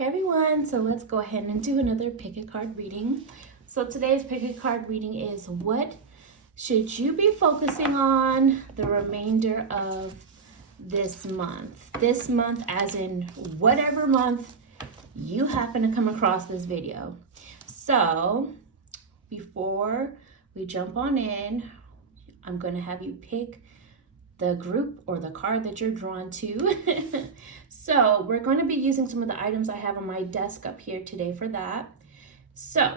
Hey everyone, so let's go ahead and do another pick a card reading. So today's pick a card reading is what should you be focusing on the remainder of this month? This month as in whatever month you happen to come across this video. So before we jump on in, I'm going to have you pick the group or the card that you're drawn to. So we're going to be using some of the items I have on my desk up here today for that. So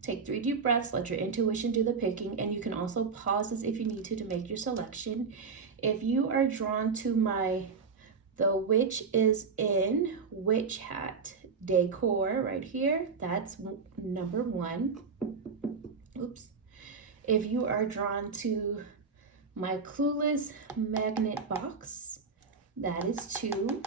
take 3 deep breaths, let your intuition do the picking, and you can also pause this if you need to make your selection. If you are drawn to the witch is in witch hat decor right here, that's number 1. Oops. If you are drawn to my Clueless magnet box, that is 2.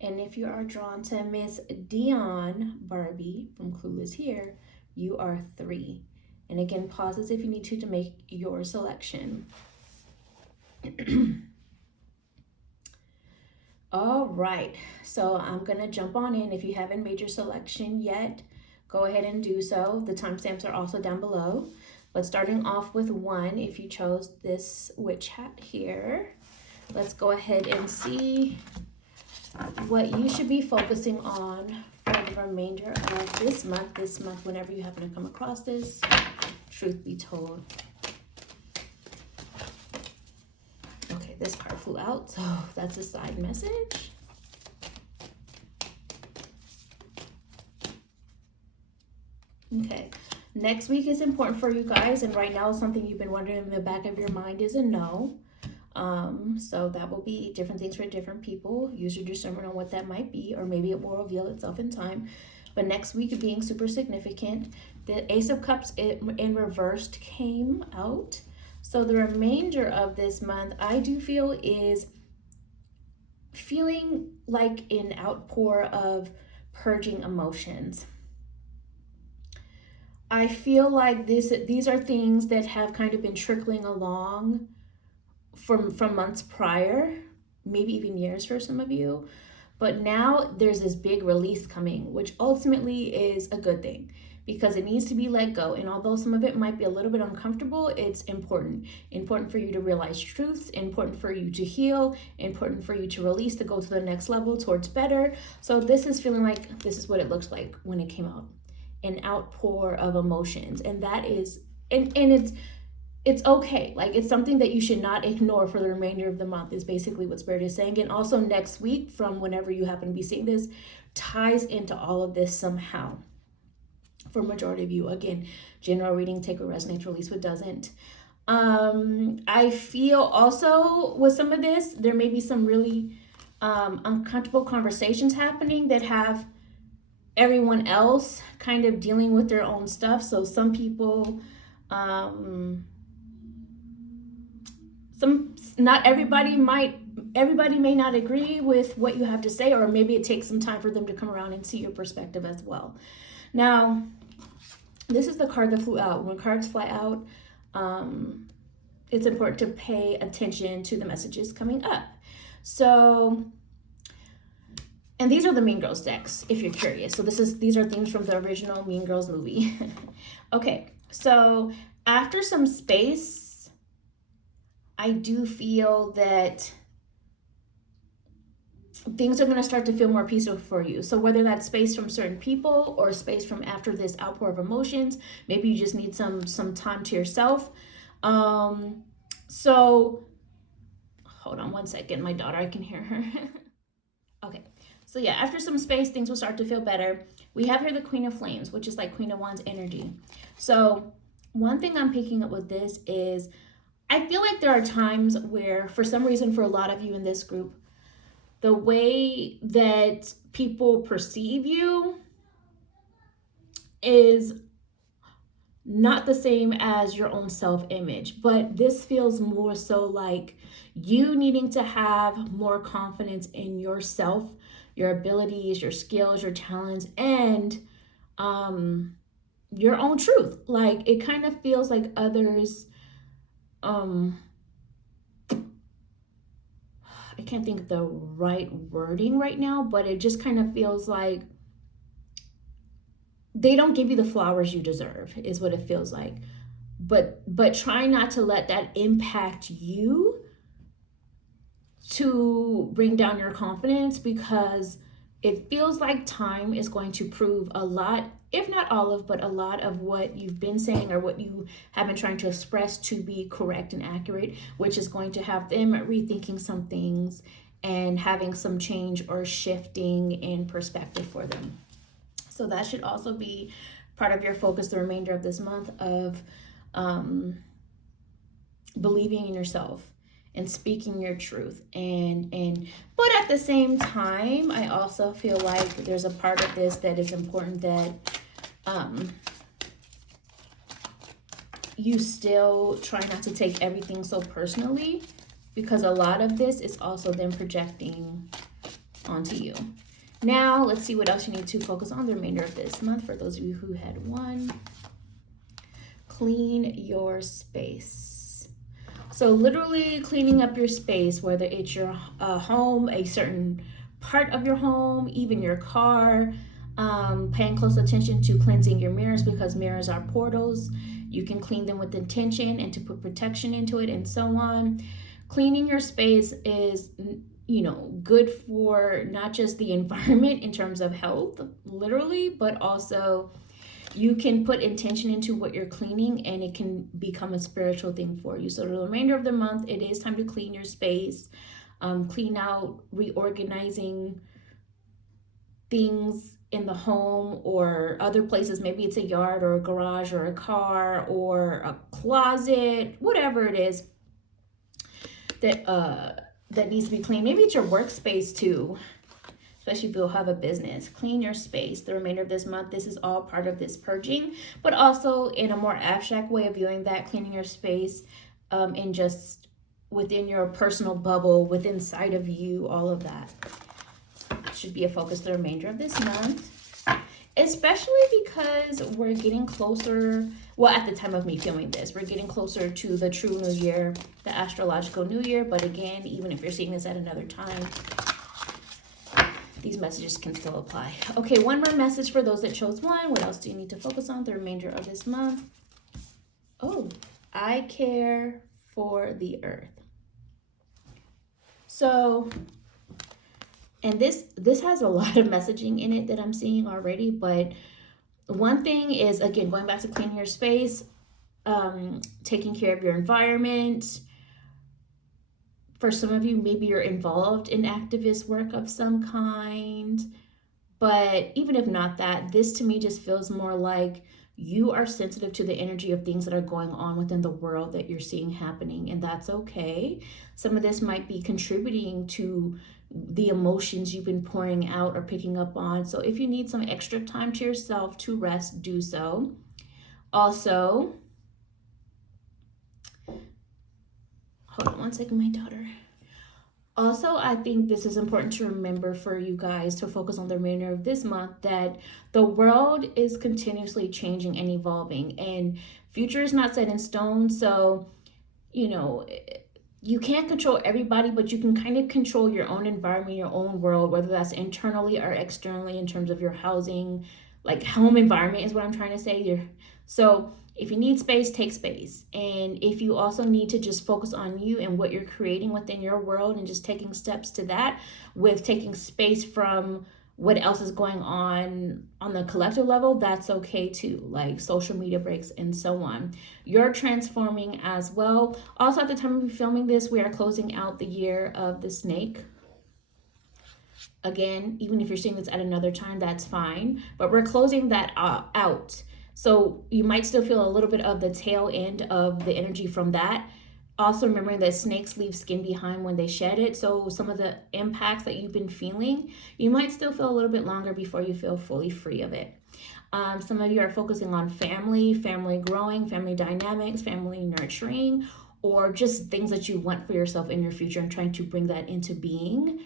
And if you are drawn to Miss Dion Barbie from Clueless here, you are 3. And again, pauses if you need to make your selection. All right, so I'm gonna jump on in. If you haven't made your selection yet, go ahead and do so. The timestamps are also down below. But starting off with 1, if you chose this witch hat here, let's go ahead and see what you should be focusing on for the remainder of this month. This month, whenever you happen to come across this, truth be told. Okay, this card flew out, so that's a side message. Okay. Next week is important for you guys, and right now something you've been wondering in the back of your mind is a no. So that will be different things for different people. Use your discernment on what that might be, or maybe it will reveal itself in time. But next week being super significant, the Ace of Cups in reversed came out. So the remainder of this month, I do feel is feeling like an outpour of purging emotions. I feel like these are things that have kind of been trickling along from months prior, maybe even years for some of you. But now there's this big release coming, which ultimately is a good thing because it needs to be let go. And although some of it might be a little bit uncomfortable, it's important. Important for you to realize truths, important for you to heal, important for you to release, to go to the next level towards better. So this is feeling like this is what it looks like when it came out. An outpour of emotions, and that is and it's okay. Like, it's something that you should not ignore for the remainder of the month is basically what Spirit is saying. And also next week, from whenever you happen to be seeing this, ties into all of this somehow for majority of you. Again, general reading, take what resonates, release what doesn't. I feel also with some of this there may be some really uncomfortable conversations happening that have everyone else kind of dealing with their own stuff. So some people, everybody may not agree with what you have to say, or maybe it takes some time for them to come around and see your perspective as well. Now, this is the card that flew out. When cards fly out, it's important to pay attention to the messages coming up. So, and these are the Mean Girls decks, if you're curious. So these are things from the original Mean Girls movie. Okay, so after some space, I do feel that things are going to start to feel more peaceful for you. So whether that's space from certain people or space from after this outpour of emotions, maybe you just need some time to yourself. So hold on one second, my daughter, I can hear her. Okay. So yeah, after some space, things will start to feel better. We have here the Queen of Flames, which is like Queen of Wands energy. So one thing I'm picking up with this is I feel like there are times where, for some reason, for a lot of you in this group, the way that people perceive you is not the same as your own self-image, but this feels more so like you needing to have more confidence in yourself, your abilities, your skills, your talents, and your own truth. Like, it kind of feels like others I can't think of the right wording right now, but it just kind of feels like they don't give you the flowers you deserve, is what it feels like. But try not to let that impact you to bring down your confidence, because it feels like time is going to prove a lot, if not all of, but a lot of what you've been saying or what you have been trying to express to be correct and accurate, which is going to have them rethinking some things and having some change or shifting in perspective for them. So that should also be part of your focus the remainder of this month, of believing in yourself and speaking your truth. But at the same time, I also feel like there's a part of this that is important, that you still try not to take everything so personally, because a lot of this is also them projecting onto you. Now, let's see what else you need to focus on the remainder of this month. For those of you who had one, clean your space. So literally cleaning up your space, whether it's your home, a certain part of your home, even your car, paying close attention to cleansing your mirrors, because mirrors are portals. You can clean them with intention and to put protection into it and so on. Cleaning your space is, good for not just the environment in terms of health, literally, but also you can put intention into what you're cleaning and it can become a spiritual thing for you. So the remainder of the month, it is time to clean your space, clean out, reorganizing things in the home or other places. Maybe it's a yard or a garage or a car or a closet, whatever it is that needs to be cleaned. Maybe it's your workspace too, especially if you'll have a business. Clean your space the remainder of this month. This is all part of this purging, but also in a more abstract way of viewing that, cleaning your space in just within your personal bubble, within inside of you, all of that should be a focus the remainder of this month, especially because we're getting closer. Well, at the time of me filming this, we're getting closer to the true new year, the astrological new year. But again, even if you're seeing this at another time, these messages can still apply. Okay, one more message for those that chose one. What else do you need to focus on the remainder of this month? Oh, I care for the earth. So, and this has a lot of messaging in it that I'm seeing already, but one thing is, again, going back to cleaning your space, taking care of your environment. For some of you, maybe you're involved in activist work of some kind, but even if not that, this to me just feels more like you are sensitive to the energy of things that are going on within the world that you're seeing happening, and that's okay. Some of this might be contributing to the emotions you've been pouring out or picking up on. So if you need some extra time to yourself to rest, do so. Also, hold on one second, my daughter. Also, I think this is important to remember for you guys to focus on the remainder of this month, that the world is continuously changing and evolving, and future is not set in stone. So, you can't control everybody, but you can kind of control your own environment, your own world, whether that's internally or externally in terms of your housing, like home environment is what I'm trying to say. So if you need space, take space. And if you also need to just focus on you and what you're creating within your world and just taking steps to that, with taking space from what else is going on the collective level, that's okay too, like social media breaks and so on. You're transforming as well. Also, at the time of me filming this, we are closing out the year of the snake. Again, even if you're seeing this at another time, that's fine, but we're closing that out. So you might still feel a little bit of the tail end of the energy from that. Also remembering that snakes leave skin behind when they shed it. So some of the impacts that you've been feeling, you might still feel a little bit longer before you feel fully free of it. Some of you are focusing on family growing, family dynamics, family nurturing, or just things that you want for yourself in your future and trying to bring that into being.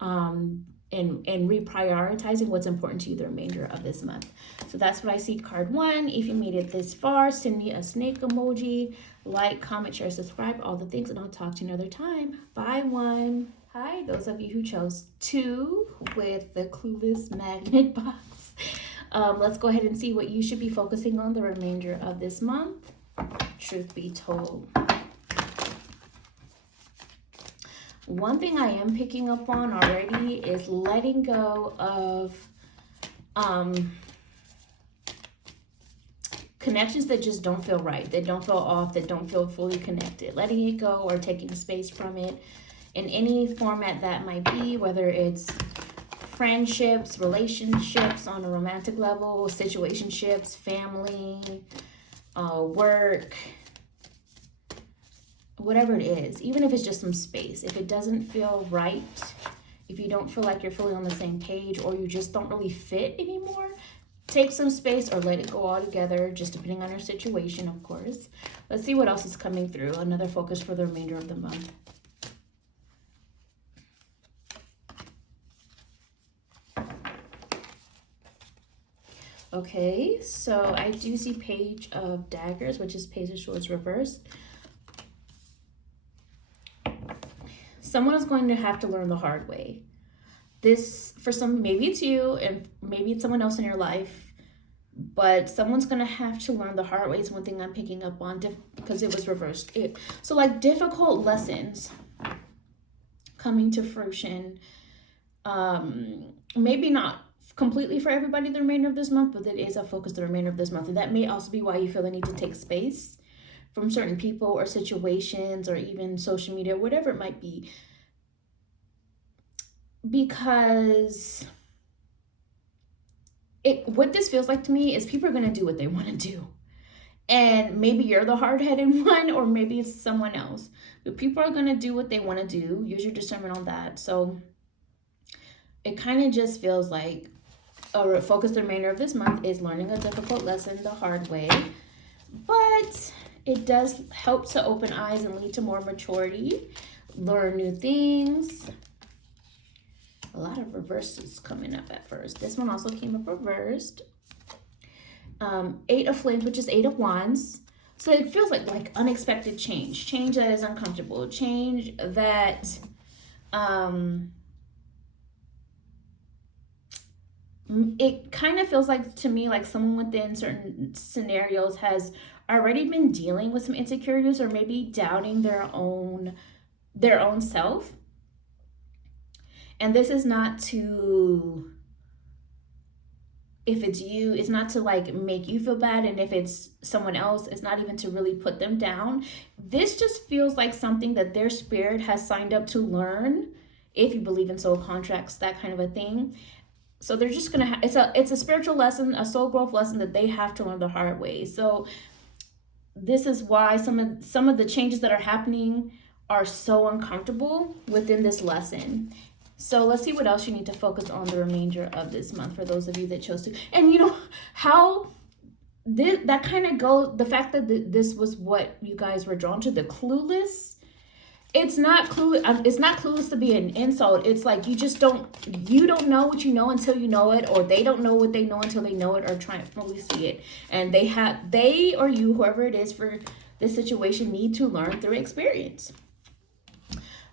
And reprioritizing what's important to you the remainder of this month. So that's what I see, card one. If you made it this far, send me a snake emoji, like, comment, share, subscribe, all the things, and I'll talk to you another time. Bye, one. Hi, those of you who chose 2 with the Clueless Magnet box. Let's go ahead and see what you should be focusing on the remainder of this month. Truth be told. One thing I am picking up on already is letting go of connections that just don't feel right, that don't feel off, that don't feel fully connected. Letting it go or taking space from it in any format that might be, whether it's friendships, relationships on a romantic level, situationships, family, work, whatever it is, even if it's just some space. If it doesn't feel right, if you don't feel like you're fully on the same page, or you just don't really fit anymore, take some space or let it go altogether, just depending on your situation, of course. Let's see what else is coming through. Another focus for the remainder of the month. Okay, so I do see Page of Daggers, which is Page of Swords reversed. Someone is going to have to learn the hard way. This, for some, maybe it's you and maybe it's someone else in your life, but someone's going to have to learn the hard way is one thing I'm picking up on, because it was reversed. So like difficult lessons coming to fruition. Maybe not completely for everybody the remainder of this month, but it is a focus the remainder of this month. And that may also be why you feel the need to take space from certain people or situations or even social media, whatever it might be. Because what this feels like to me is people are going to do what they want to do. And maybe you're the hard-headed one, or maybe it's someone else. But people are going to do what they want to do. Use your discernment on that. So it kind of just feels like a focus the remainder of this month is learning a difficult lesson the hard way. But it does help to open eyes and lead to more maturity, learn new things. A lot of reverses coming up at first. This one also came up reversed. 8 of Flames, which is 8 of Wands. So it feels like unexpected change. Change that is uncomfortable. Change that it kind of feels like to me like someone within certain scenarios has already been dealing with some insecurities or maybe doubting their own self. And this is not to, if it's you, it's not to like make you feel bad. And if it's someone else, it's not even to really put them down. This just feels like something that their spirit has signed up to learn, if you believe in soul contracts, that kind of a thing. So they're just going to it's a spiritual lesson, a soul growth lesson that they have to learn the hard way. So this is why some of the changes that are happening are so uncomfortable within this lesson. So let's see what else you need to focus on the remainder of this month for those of you that chose to. And you know how that kind of goes, the fact that this was what you guys were drawn to, the clueless. It's not clueless to be an insult. It's like you don't know what you know until you know it, or they don't know what they know until they know it or try to fully see it. And they or you, whoever it is for this situation, need to learn through experience.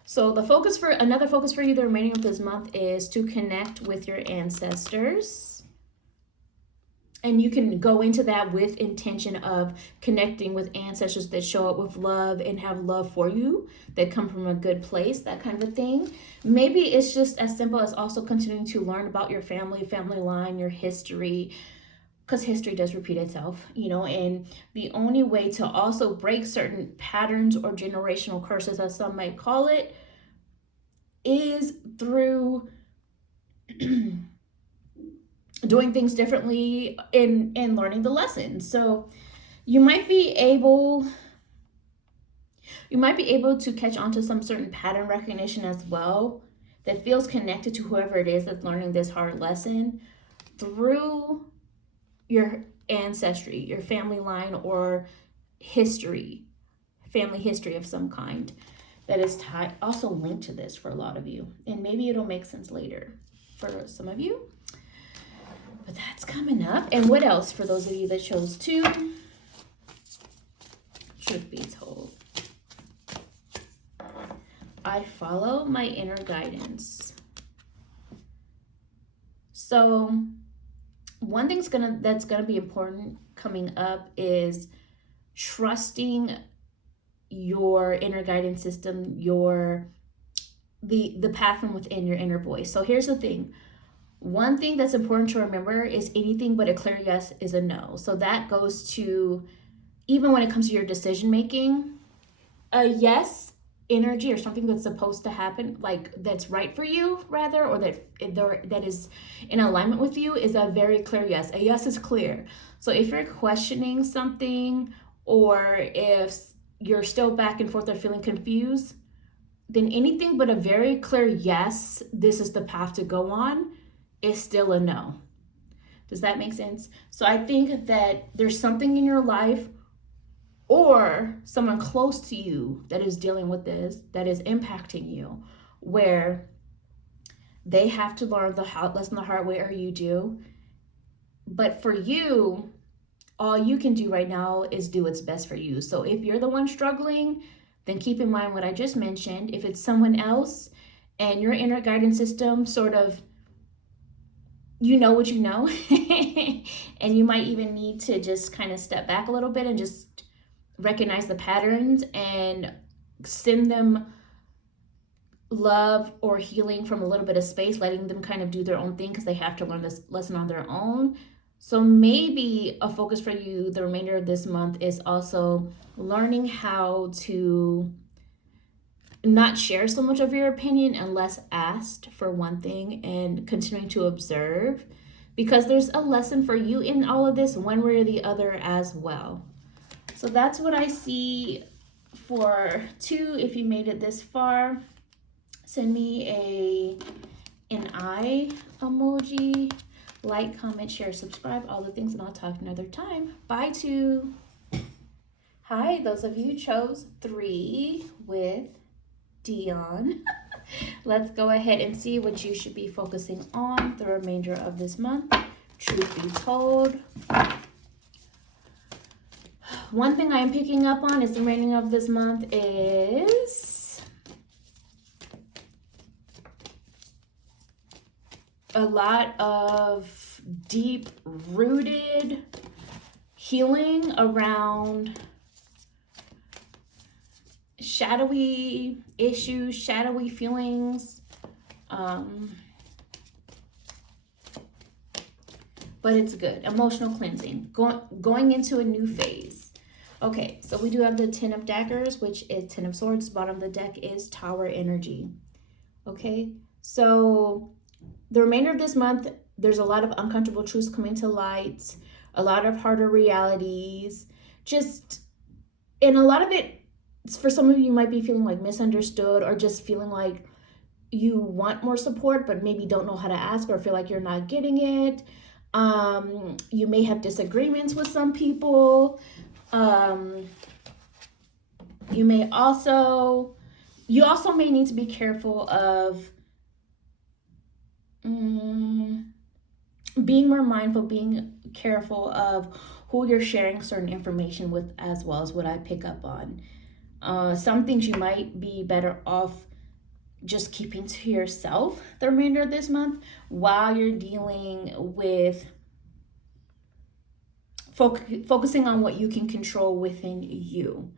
So another focus for you the remaining of this month is to connect with your ancestors. And you can go into that with intention of connecting with ancestors that show up with love and have love for you, that come from a good place, that kind of thing. Maybe it's just as simple as also continuing to learn about your family line, your history, because history does repeat itself, and the only way to also break certain patterns or generational curses, as some might call it, is through doing things differently in learning the lessons. So you might be able to catch on to some certain pattern recognition as well that feels connected to whoever it is that's learning this hard lesson through your ancestry, your family line, or family history of some kind that is also linked to this for a lot of you. And maybe it'll make sense later for some of you. But that's coming up. And what else for those of you that chose 2? Truth be told, I follow follow my inner guidance. So one thing's that's gonna be important coming up is trusting your inner guidance system, the path from within, your inner voice. So here's the thing. One thing that's important to remember is anything but a clear yes is a no. So that goes to even when it comes to your decision making. A yes energy or something that's supposed to happen, like that's right for you rather, or that is in alignment with you, is a very clear yes. A yes is clear. So if you're questioning something, or if you're still back and forth or feeling confused, then anything but a very clear yes, this is the path to go on, is still a no. Does that make sense? So I think that there's something in your life or someone close to you that is dealing with this, that is impacting you, where they have to learn the lesson the hard way, or you do. But for you, all you can do right now is do what's best for you. So if you're the one struggling, then keep in mind what I just mentioned. If it's someone else and your inner guidance system sort of, you know what you know, and you might even need to just kind of step back a little bit and just recognize the patterns and send them love or healing from a little bit of space, letting them kind of do their own thing because they have to learn this lesson on their own. So maybe a focus for you the remainder of this month is also learning how to not share so much of your opinion unless asked, for one thing, and continuing to observe, because there's a lesson for you in all of this, one way or the other as well. So that's what I see for 2. If you made it this far, send me an eye emoji, like, comment, share, subscribe, all the things, and I'll talk another time. Bye, 2. Hi, those of you who chose 3 with Dion. Let's go ahead and see what you should be focusing on the remainder of this month. Truth be told, one thing I am picking up on is the remaining of this month is a lot of deep-rooted healing around shadowy issues, shadowy feelings, but it's good. Emotional cleansing, going into a new phase. Okay, so we do have the 10 of Daggers, which is 10 of Swords. Bottom of the deck is Tower energy. Okay, so the remainder of this month, there's a lot of uncomfortable truths coming to light, a lot of harder realities, and a lot of it, for some of you, might be feeling like misunderstood, or just feeling like you want more support but maybe don't know how to ask, or feel like you're not getting it. You may have disagreements with some people. You also may need to be careful of being more mindful, being careful of who you're sharing certain information with, as well, as what I pick up on. Some things you might be better off just keeping to yourself the remainder of this month, while you're dealing with focusing on what you can control within you.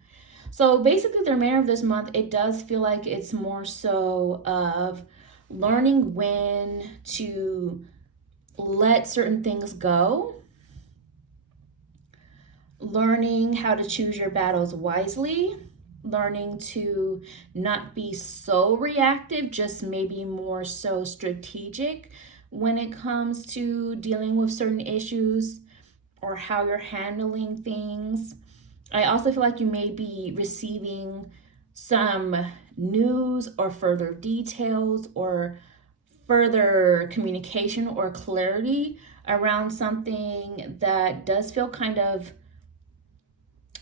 So basically, the remainder of this month, it does feel like it's more so of learning when to let certain things go, learning how to choose your battles wisely, learning to not be so reactive, just maybe more so strategic when it comes to dealing with certain issues or how you're handling things. I also feel like you may be receiving some news or further details or further communication or clarity around something that does feel kind of,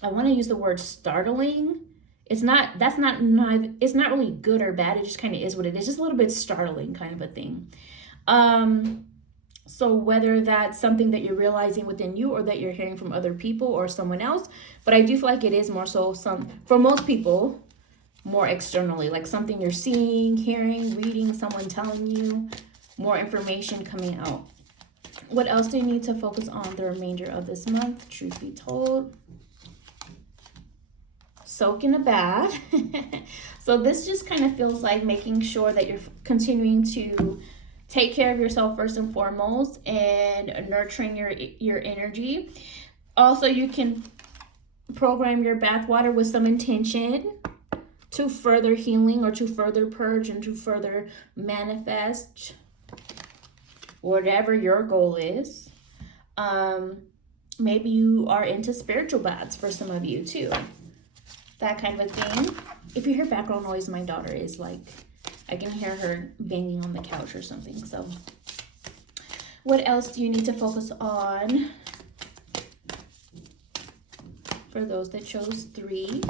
I want to use the word startling. It's not really good or bad. It just kind of is what it is. Just a little bit startling kind of a thing. So whether that's something that you're realizing within you, or that you're hearing from other people or someone else, but I do feel like it is more so for most people, more externally, like something you're seeing, hearing, reading, someone telling you, more information coming out. What else do you need to focus on the remainder of this month? Truth be told, soak in a bath. So this just kind of feels like making sure that you're continuing to take care of yourself first and foremost, and nurturing your energy. Also, you can program your bath water with some intention to further healing, or to further purge, and to further manifest whatever your goal is. Maybe you are into spiritual baths for some of you too. That kind of a thing. If you hear background noise, my daughter is like, I can hear her banging on the couch or something. So what else do you need to focus on? For those that chose 3,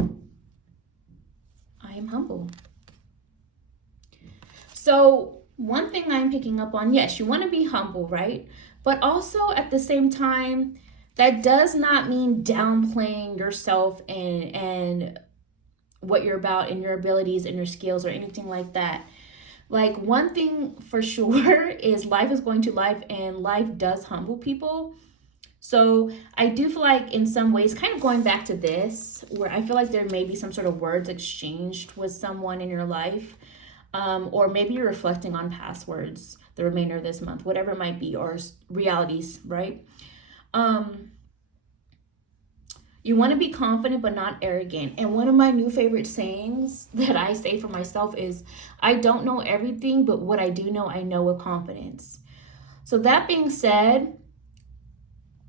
I am humble. So one thing I'm picking up on, yes, you want to be humble, right? But also at the same time, that does not mean downplaying yourself and what you're about, and your abilities and your skills, or anything like that. Like, one thing for sure is life is going to life, and life does humble people. So I do feel like in some ways, kind of going back to this, where I feel like there may be some sort of words exchanged with someone in your life, or maybe you're reflecting on past words the remainder of this month, whatever it might be, or realities, right? You want to be confident but not arrogant. And one of my new favorite sayings that I say for myself is, I don't know everything, but what I do know, I know with confidence. So that being said,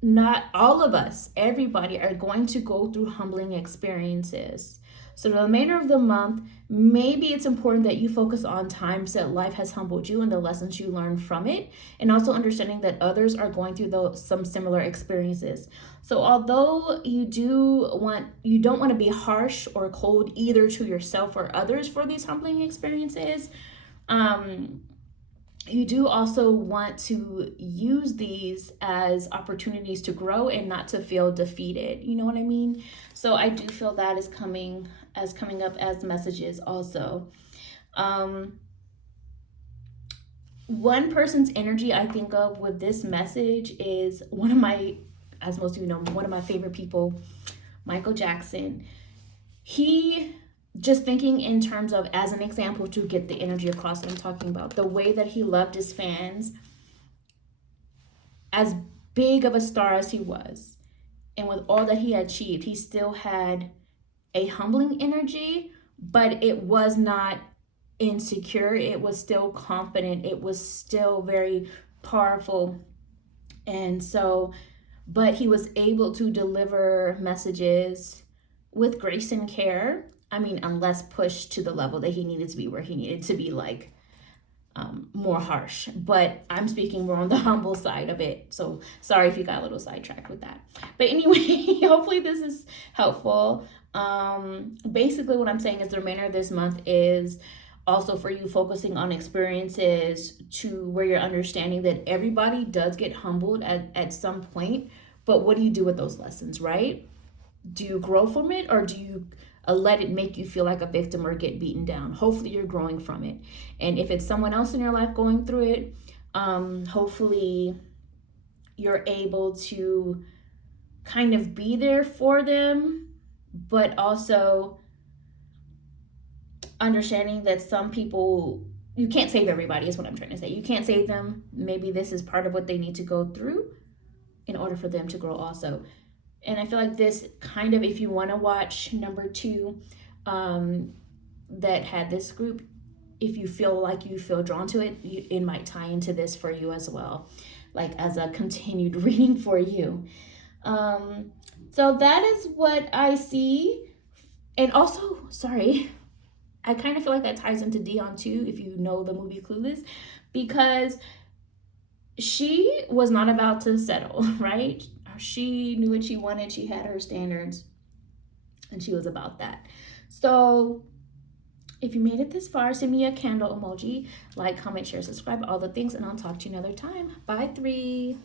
not all of us, everybody, are going to go through humbling experiences. So the remainder of the month, maybe it's important that you focus on times that life has humbled you and the lessons you learned from it, and also understanding that others are going through some similar experiences. So although you don't want to be harsh or cold either to yourself or others for these humbling experiences, you do also want to use these as opportunities to grow and not to feel defeated. You know what I mean? So I do feel that is coming up as messages also. One person's energy I think of with this message is one of my, as most of you know, one of my favorite people, Michael Jackson. He, just thinking in terms of, as an example to get the energy across that I'm talking about, the way that he loved his fans, as big of a star as he was, and with all that he had achieved, he still had a humbling energy, but it was not insecure. It was still confident. It was still very powerful. And so, but he was able to deliver messages with grace and care. I mean, unless pushed to the level that he needed to be, where he needed to be like more harsh. But I'm speaking more on the humble side of it. So sorry if you got a little sidetracked with that. But anyway, hopefully this is helpful. Basically what I'm saying is the remainder of this month is also for you focusing on experiences to where you're understanding that everybody does get humbled at some point. But what do you do with those lessons, right? Do you grow from it, or do you let it make you feel like a victim or get beaten down? Hopefully you're growing from it. And if it's someone else in your life going through it, hopefully you're able to kind of be there for them, but also understanding that some people, you can't save everybody is what I'm trying to say. You can't save them. Maybe this is part of what they need to go through in order for them to grow also. And I feel like this kind of, if you want to watch number 2 that had this group, if you feel like you feel drawn to it, it might tie into this for you as well, like as a continued reading for you. So that is what I see. And also, sorry, I kind of feel like that ties into Dion too, if you know the movie Clueless, because she was not about to settle, right? She knew what she wanted. She had her standards, and she was about that. So if you made it this far, send me a candle emoji, like, comment, share, subscribe, all the things, and I'll talk to you another time. Bye, 3.